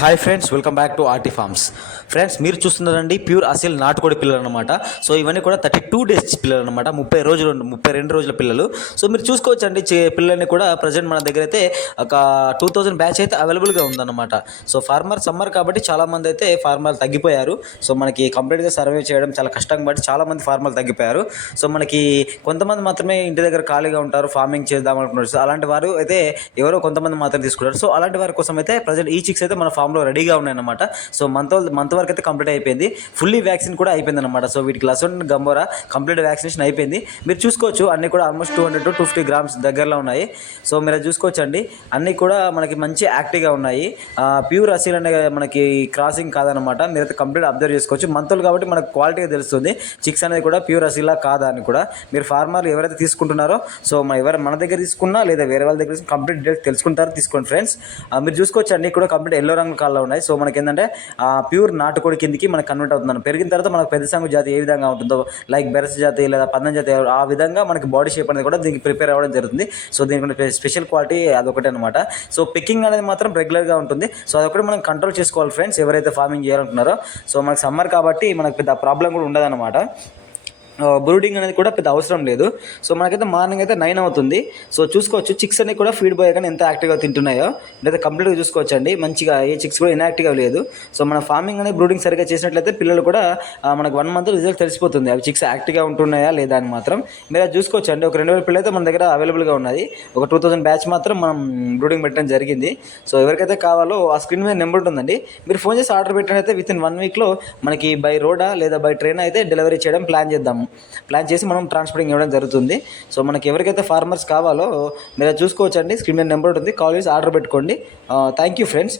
Hi friends, welcome back to RT Farms. Friends, మీరు చూస్తున్నారండి pure Aseel నాటుకోడి పిల్లలు అనమాట. సో ఇవన్నీ కూడా 32 డేస్ పిల్లలు అనమాట. 32 రోజుల పిల్లలు. సో మీరు చూసుకోవచ్చండి పిల్లల్ని కూడా ప్రజెంట్ మన దగ్గర అయితే ఒక 2000 బ్యాచ్ అయితే అవైలబుల్గా ఉందన్నమాట. సో సమ్మర్ కాబట్టి చాలామంది అయితే ఫార్మర్లు తగ్గిపోయారు. సో మనకి కంప్లీట్గా సర్వే చేయడం చాలా కష్టం బట్టి చాలామంది ఫార్మర్లు తగ్గిపోయారు. సో మనకి కొంతమంది మాత్రమే ఇంటి దగ్గర ఖాళీగా ఉంటారు, ఫార్మింగ్ చేద్దాం అనుకుంటారు. సో అలాంటి వారు అయితే ఎవరో కొంతమంది మాత్రం తీసుకుంటారు. సో అలాంటి వారి కోసం అయితే ప్రజెంట్ ఈ చిక్స్ అయితే మన ఫామ్లో రెడీగా ఉన్నాయన్నమాట. సో మంత్ వరకు అయితే కంప్లీట్ అయిపోయింది. ఫుల్లీ వ్యాక్సిన్ కూడా అయిపోయింది అనమాట. సో వీటికి లసోన్ గంబోరా కంప్లీట్ వ్యాక్సినేషన్ అయిపోయింది. మీరు చూసుకోవచ్చు అన్నీ కూడా ఆల్మోస్ట్ 200 to 250 grams దగ్గరలో ఉన్నాయి. సో మీరు అది చూసుకోవచ్చు అండి, అన్నీ కూడా మనకి మంచి యాక్టివ్గా ఉన్నాయి. ప్యూర్ అసీల్ అనే మనకి క్రాసింగ్ కాదనమాట. మీరైతే కంప్లీట్ అబ్జర్వ్ చేసుకోవచ్చు. మంతులు కాబట్టి మనకు క్వాలిటీగా తెలుస్తుంది చిక్స్ అనేది కూడా ప్యూర్ అసీలా కాదా అని కూడా. మీరు ఫార్మర్లు ఎవరైతే తీసుకుంటున్నారో సో మన దగ్గర తీసుకున్నా లేదా వేరే వాళ్ళ దగ్గర కంప్లీట్ డీటెయిల్స్ తెలుసుకుంటారో తీసుకోండి ఫ్రెండ్స్. మీరు చూసుకోవచ్చు అన్నీ కూడా కంప్లీట్ ఎల్లో రంగు కాల్లో ఉన్నాయి. సో మనకి ఏంటంటే ప్యూర్ నాటుకోడి కిందికి మనకు కన్వర్ట్ అవుతుంది. పెరిగిన తర్వాత మనకు పెద్ద సంగు జాతి ఏ విధంగా ఉంటుందో, లైక్ బెరస జాతి లేదా పందెం జాతి, ఆ విధంగా మనకి బాడీ షేప్ అనేది కూడా దీనికి ప్రిపేర్ అవ్వడం జరుగుతుంది. సో దీనికి స్పెషల్ క్వాలిటీ అదొకటి అనమాట. సో పికింగ్ అనేది మాత్రం రెగ్యులర్గా ఉంటుంది. సో అదొకటి మనం కంట్రోల్ చేసుకోవాలి ఫ్రెండ్స్, ఎవరైతే ఫార్మింగ్ చేయాలనుకుంటున్నారో. సో మనకు సమ్మర్ కాబట్టి మనకు పెద్ద ప్రాబ్లం కూడా ఉండదన్నమాట. బ్రూడింగ్ అనేది కూడా పెద్ద అవసరం లేదు. సో మనకైతే మార్నింగ్ అయితే 9 అవుతుంది. సో చూసుకోవచ్చు చిక్స్ అన్ని కూడా ఫీడ్ బాయ్ కానీ ఎంత యాక్టివ్గా తింటున్నాయో లేదా కంప్లీట్గా చూసుకోవచ్చు అండి. మంచిగా ఏ చిక్స్ కూడా ఇన్యాక్టివ్గా లేదు. సో మన ఫార్మింగ్ అనేది బ్రూడింగ్ సరిగ్గా చేసినట్లయితే పిల్లలు కూడా మనకు 1 month రిజల్ట్ తెలిసిపోతుంది అవి చిక్స్ యాక్టివ్గా ఉంటున్నాయా లేదా అని మాత్రం. మీరు అది చూసుకోవచ్చు అండి. ఒక 2000 పిల్లలు అయితే మన దగ్గర అవైలబుల్గా ఉన్నది. ఒక 2000 బ్యాచ్ మాత్రం మనం బ్రూడింగ్ పెట్టడం జరిగింది. సో ఎవరికైతే కావాలో ఆ స్క్రీన్ మీద నెంబర్ ఉంటుందండి, మీరు ఫోన్ చేసి ఆర్డర్ పెట్టినైతే వితిన్ 1 weekలో మనకి బై రోడా లేదా బై ట్రైన్ అయితే డెలివరీ చేయడం ప్లాన్ చేసి మనం ట్రాన్స్పోర్టింగ్ ఇవ్వడం జరుగుతుంది. సో మనకి ఎవరికైతే ఫార్మర్స్ కావాలో మీరు చూసుకోవచ్చండి, స్క్రీన్ మీద నెంబర్ ఉంటుంది, కాల్ చేసి ఆర్డర్ పెట్టుకోండి. Thank you friends.